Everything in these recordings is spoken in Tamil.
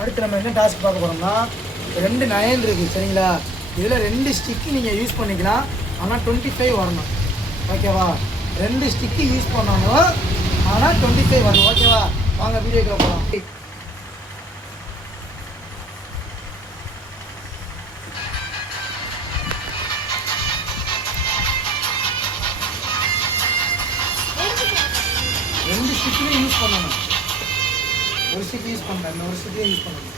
அடுத்து நம்ம என்ன டாஸ்க் பார்க்க போகிறோம்னா 2 நயன் இருக்குது சரிங்களா. இதில் 2 ஸ்டிக்கு நீங்கள் யூஸ் பண்ணிக்கலாம். ஆனால் 25 வரணும் ஓகேவா. 2 ஸ்டிக்கு யூஸ் பண்ணணும் ஆனால் 25 வரணும் ஓகேவா. வாங்க வீடியோக்கு போகலாம். ரெண்டு ஸ்டிக்குமே யூஸ் பண்ணணும். ஒரு ஸ்டிக் யூஸ் பண்ணல, இன்னொரு ஸ்டிக்கே யூஸ் பண்ணணும்.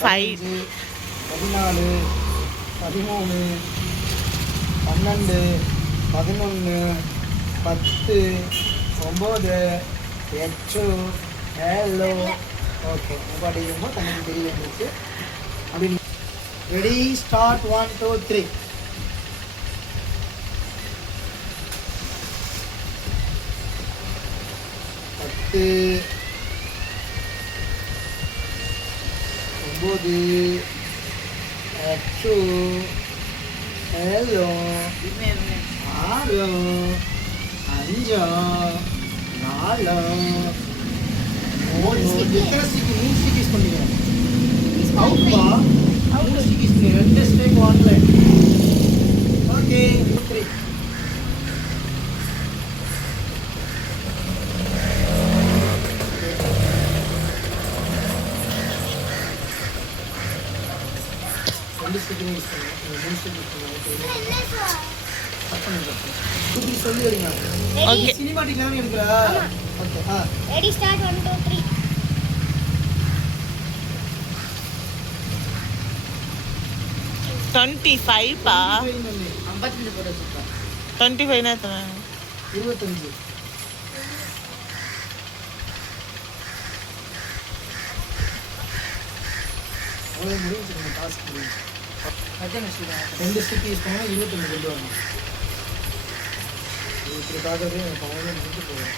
5 14 13 12 11 10 9 8 7 ஓகே. இப்போ அடிக்கும்போது கண்ணுக்கு தெரிய வந்துச்சு. அப்படி ரெடி ஸ்டார்ட் 1 2 3. 10 9 8 7 6 5 4 3 ஸ்டிக் யூஸ் பண்ணிக்கிறேன். அவுட்பா அவுட் ஸ்டிக் யூஸ் பண்ணி 2 ஸ்டெப் ஆன்லைன் ஓகே. 3 சினிமாட்டிக் எடுக்கிறா. Okay ready start 1 2 3. 25 பா 55 போட சொல்றா. 25 னா எத்தனை? 25. அவ்வளோ முடிஞ்சு டாஸ்க் முடிஞ்சு. ரெண்டு ஸ்டிக் யூஸ் பண்ணால் 25 கொண்டு வரணும். இப்படிக்காகவே எனக்கு அவ்வளோ முடிஞ்சு போகும்.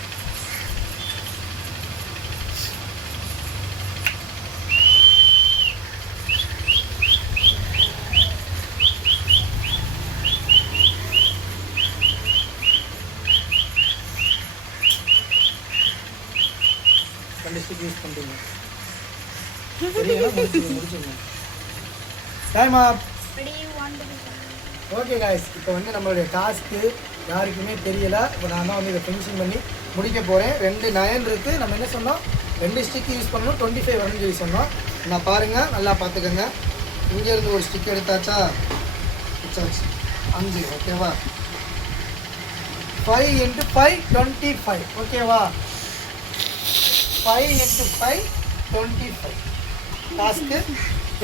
ரெண்டு ஸ்டிக் யூஸ் பண்ணுறீங்க. முடிச்சுங்க. Time up. ஓகே காய்ஸ், இப்போ வந்து நம்மளுடைய டாஸ்க்கு யாருக்குமே தெரியலை. இப்போ நான் தான் வந்து இதை ஃபினிஷிங் பண்ணி முடிக்க போகிறேன். 2 நயன் இருக்குது. நம்ம என்ன சொன்னோம், 2 ஸ்டிக்கு யூஸ் பண்ணணும், 25 வரணும்னு சொல்லி சொன்னோம். நான் பாருங்கள், நல்லா பார்த்துக்கோங்க. இங்கேருந்து ஒரு ஸ்டிக் எடுத்தாச்சா, வச்சாச்சு 5 ஓகேவா. 5 × 5 25 ஓகேவா. 5 × 5 25. Task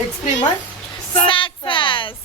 experiment success.